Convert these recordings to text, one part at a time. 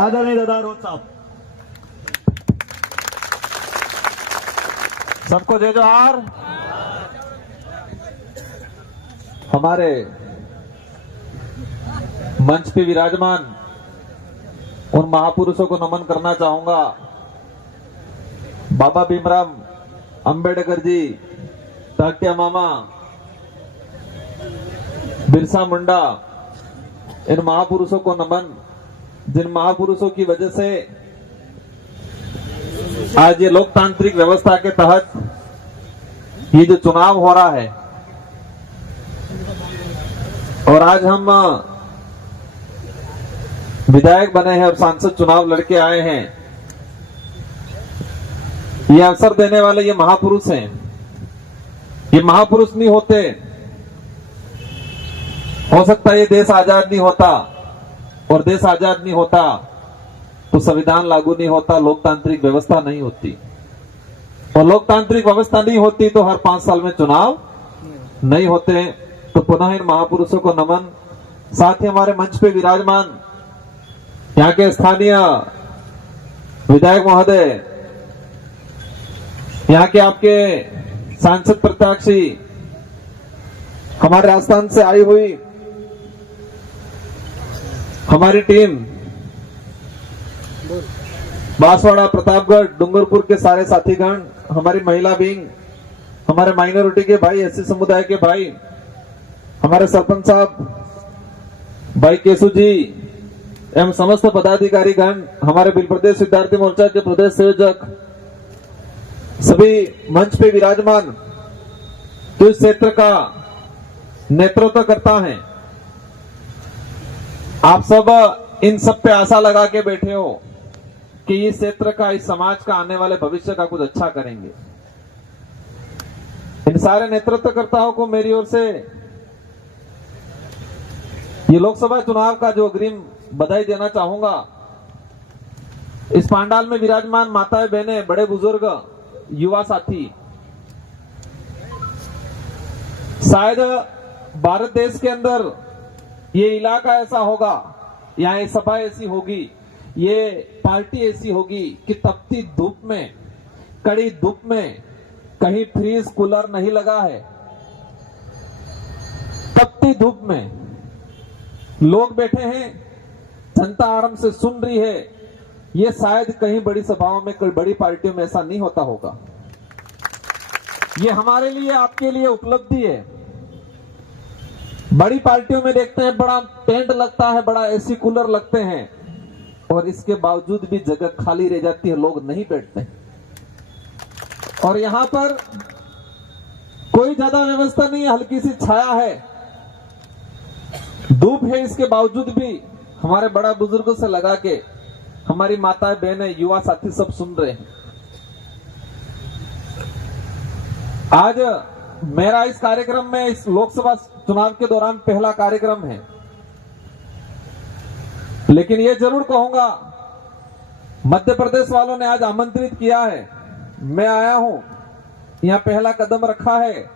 आदरणीय दादा रोज साहब। सबको जय जोहार। हमारे मंच पे विराजमान उन महापुरुषों को नमन करना चाहूंगा। बाबा भीमराव अंबेडकर जी, तात्या मामा, बिरसा मुंडा, इन महापुरुषों को नमन, जिन महापुरुषों की वजह से आज ये लोकतांत्रिक व्यवस्था के तहत ये जो चुनाव हो रहा है और आज हम विधायक बने हैं और सांसद चुनाव लड़के आए हैं, ये अवसर देने वाले ये महापुरुष हैं। ये महापुरुष नहीं होते, हो सकता है ये देश आजाद नहीं होता, और देश आजाद नहीं होता तो संविधान लागू नहीं होता, लोकतांत्रिक व्यवस्था नहीं होती, और लोकतांत्रिक व्यवस्था नहीं होती तो हर 5 साल में चुनाव नहीं होते। तो पुनः इन महापुरुषों को नमन। साथ ही हमारे मंच पे विराजमान यहाँ के स्थानीय विधायक महोदय, यहाँ के आपके सांसद प्रत्याशी, हमारे राजस्थान से आई हुई हमारी टीम, बांसवाड़ा, प्रतापगढ़, डूंगरपुर के सारे साथीगण, हमारी महिला विंग, हमारे माइनॉरिटी के भाई, एससी समुदाय के भाई, हमारे सरपंच साहब भाई केशु जी एवं समस्त पदाधिकारी गण, हमारे बिल प्रदेश विद्यार्थी मोर्चा के प्रदेश संयोजक, सभी मंच पे विराजमान जो इस क्षेत्र का नेतृत्व करता है, आप सब इन सब पे आशा लगा के बैठे हो कि इस क्षेत्र का, इस समाज का आने वाले भविष्य का कुछ अच्छा करेंगे। इन सारे नेतृत्वकर्ताओं को मेरी ओर से ये लोकसभा चुनाव का जो अग्रिम बधाई देना चाहूंगा। इस पांडाल में विराजमान माताएं, बहनें, बड़े बुजुर्ग, युवा साथी, शायद भारत देश के अंदर ये इलाका ऐसा होगा, यहाँ ये सभा ऐसी होगी, ये पार्टी ऐसी होगी कि तपती धूप में, कड़ी धूप में, कहीं फ्रीज कूलर नहीं लगा है, तपती धूप में लोग बैठे हैं, जनता आराम से सुन रही है। ये शायद कहीं बड़ी सभाओं में, कोई बड़ी पार्टियों में ऐसा नहीं होता होगा। ये हमारे लिए, आपके लिए उपलब्धि है। बड़ी पार्टियों में देखते हैं बड़ा टेंट लगता है, बड़ा एसी कूलर लगते हैं, और इसके बावजूद भी जगह खाली रह जाती है, लोग नहीं बैठते। और यहां पर कोई ज्यादा व्यवस्था नहीं है, हल्की सी छाया है, धूप है, इसके बावजूद भी हमारे बड़ा बुजुर्गों से लगा के हमारी माताएं, बहनें, युवा साथी सब सुन रहे हैं। आज मेरा इस कार्यक्रम में, इस लोकसभा चुनाव के दौरान पहला कार्यक्रम है, लेकिन ये जरूर कहूंगा, मध्य प्रदेश वालों ने आज आमंत्रित किया है, मैं आया हूं, यहां पहला कदम रखा है।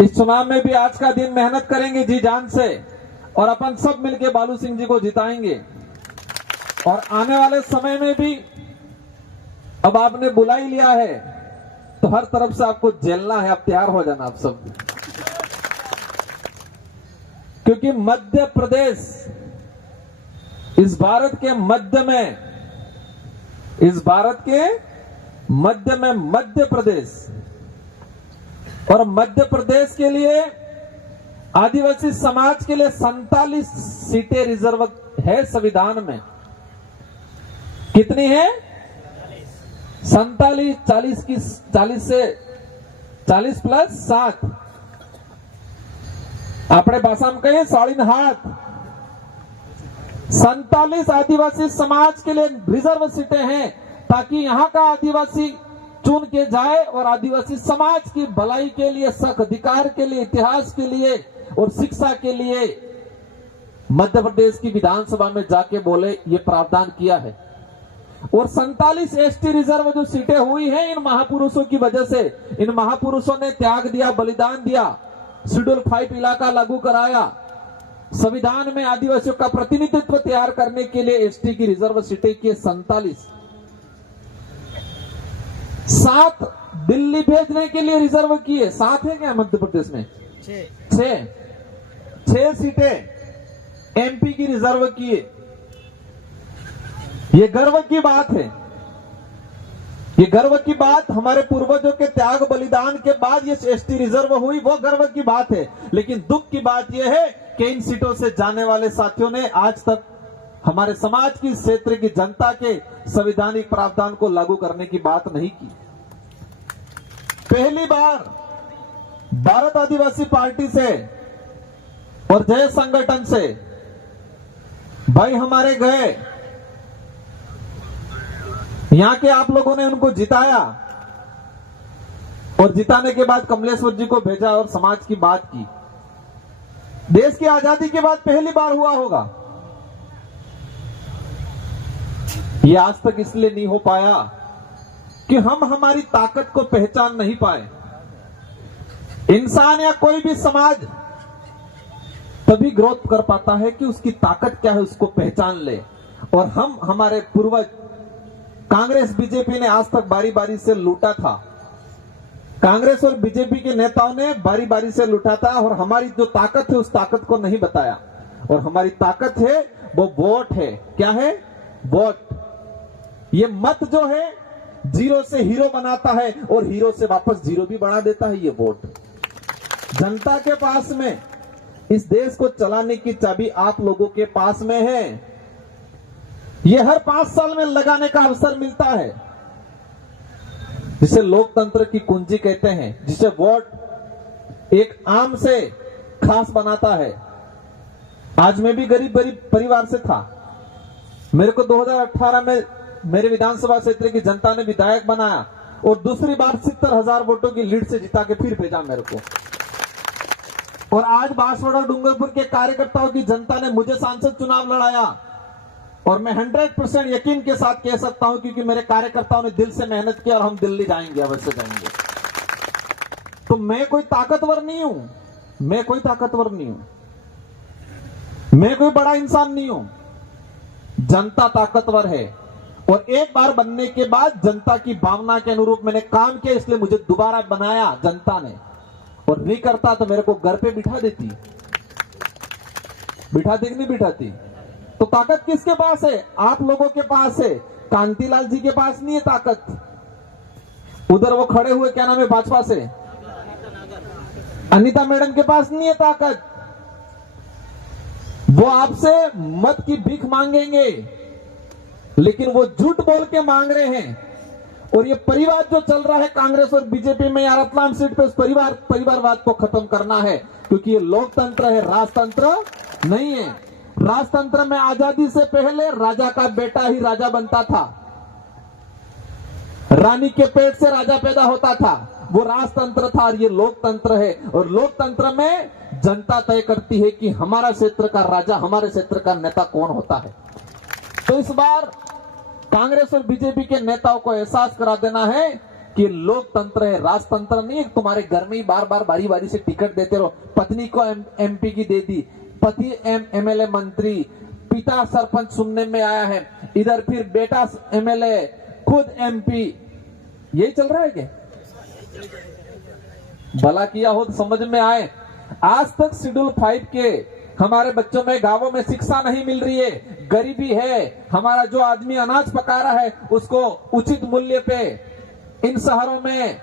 इस चुनाव में भी आज का दिन मेहनत करेंगे जी जान से, और अपन सब मिलके बालू सिंह जी को जिताएंगे। और आने वाले समय में भी अब आपने बुला ही लिया है तो हर तरफ से आपको झेलना है, आप तैयार हो जाना आप सब, क्योंकि मध्य प्रदेश इस भारत के मध्य में, इस भारत के मध्य में मध्य प्रदेश, और मध्य प्रदेश के लिए, आदिवासी समाज के लिए 47 सीटें रिजर्व है संविधान में। कितनी है? 47, 40 की 40 से 40 प्लस 7, अपने भाषा में कहें 47 आदिवासी समाज के लिए रिजर्व सीटें हैं, ताकि यहां का आदिवासी चुन के जाए और आदिवासी समाज की भलाई के लिए, हक अधिकार के लिए, इतिहास के लिए और शिक्षा के लिए मध्य प्रदेश की विधानसभा में जाके बोले, ये प्रावधान किया है। और 47 एसटी रिजर्व जो सीटें हुई हैं इन महापुरुषों की वजह से, इन महापुरुषों ने त्याग दिया, बलिदान दिया, शेड्यूल 5 इलाका लागू कराया, संविधान में आदिवासियों का प्रतिनिधित्व तैयार करने के लिए एसटी की रिजर्व सीटें की 47, 7 दिल्ली भेजने के लिए रिजर्व किए। 7 है क्या मध्य प्रदेश में? 6 सीटें एमपी की रिजर्व किए। ये गर्व की बात है, ये गर्व की बात। हमारे पूर्वजों के त्याग बलिदान के बाद ये एसटी रिजर्व हुई, वो गर्व की बात है। लेकिन दुख की बात यह है कि इन सीटों से जाने वाले साथियों ने आज तक हमारे समाज की, क्षेत्र की जनता के संवैधानिक प्रावधान को लागू करने की बात नहीं की। पहली बार भारत आदिवासी पार्टी से और जय संगठन से भाई हमारे गए, यहां के आप लोगों ने उनको जिताया और जिताने के बाद कमलेश्वर जी को भेजा और समाज की बात की। देश की आजादी के बाद पहली बार हुआ होगा। ये आज तक इसलिए नहीं हो पाया कि हम हमारी ताकत को पहचान नहीं पाए। इंसान या कोई भी समाज तभी ग्रोथ कर पाता है कि उसकी ताकत क्या है उसको पहचान ले। और हम, हमारे पूर्वज कांग्रेस बीजेपी ने आज तक बारी बारी से लूटा था। कांग्रेस और बीजेपी के नेताओं ने बारी बारी से लूटा था और हमारी जो ताकत है उस ताकत को नहीं बताया। और हमारी ताकत है वो वोट है। क्या है? वोट। ये मत जो है जीरो से हीरो बनाता है और हीरो से वापस जीरो भी बना देता है। ये वोट जनता के पास में, इस देश को चलाने की चाबी आप लोगों के पास में है। ये हर 5 साल में लगाने का अवसर मिलता है, जिसे लोकतंत्र की कुंजी कहते हैं, जिसे वोट एक आम से खास बनाता है। आज मैं भी गरीब परिवार से था। मेरे को 2018 में मेरे विधानसभा क्षेत्र की जनता ने विधायक बनाया और दूसरी बार 70,000 वोटों की लीड से जिता के फिर भेजा मेरे को। और आज बांसवाड़ा डूंगरपुर के कार्यकर्ताओं की जनता ने मुझे सांसद चुनाव लड़ाया और मैं 100% यकीन के साथ कह सकता हूं, क्योंकि मेरे कार्यकर्ताओं ने दिल से मेहनत की और हम दिल्ली जाएंगे, अवश्य जाएंगे। तो मैं कोई ताकतवर नहीं हूं, मैं कोई ताकतवर नहीं हूं, मैं कोई बड़ा इंसान नहीं हूं। जनता ताकतवर है और एक बार बनने के बाद जनता की भावना के अनुरूप मैंने काम किया, इसलिए मुझे दोबारा बनाया जनता ने। और नहीं करता तो मेरे को घर पे बिठा देती, बिठाती कि नहीं बिठाती? तो ताकत किसके पास है? आप लोगों के पास है। कांतिलाल जी के पास नहीं है ताकत। उधर वो खड़े हुए, क्या नाम है भाजपा से, अनीता मैडम के पास नहीं है ताकत। वो आपसे मत की भीख मांगेंगे, लेकिन वो झूठ बोल के मांग रहे हैं। और ये परिवार जो चल रहा है कांग्रेस और बीजेपी में, यार रतलाम सीट पे उस परिवारवाद को खत्म करना है, क्योंकि ये लोकतंत्र है, राजतंत्र नहीं है। राजतंत्र में आजादी से पहले राजा का बेटा ही राजा बनता था, रानी के पेट से राजा पैदा होता था, वो राजतंत्र था। और ये लोकतंत्र है और लोकतंत्र में जनता तय करती है कि हमारा क्षेत्र का राजा, हमारे क्षेत्र का नेता कौन होता है। तो इस बार कांग्रेस और बीजेपी के नेताओं को एहसास करा देना है कि लोकतंत्र है, राजतंत्र नहीं है। तुम्हारे घर में ही बार बार बारी बारी से टिकट देते रहो। पत्नी को एमपी की दे दी, पति एमएलए मंत्री, पिता सरपंच सुनने में आया है, इधर फिर बेटा एमएलए, खुद एमपी। यही चल रहा है क्या? भला किया हो तो समझ में आए। आज तक शेड्यूल 5 के हमारे बच्चों में, गांवों में शिक्षा नहीं मिल रही है, गरीबी है। हमारा जो आदमी अनाज पका रहा है उसको उचित मूल्य पे इन शहरों में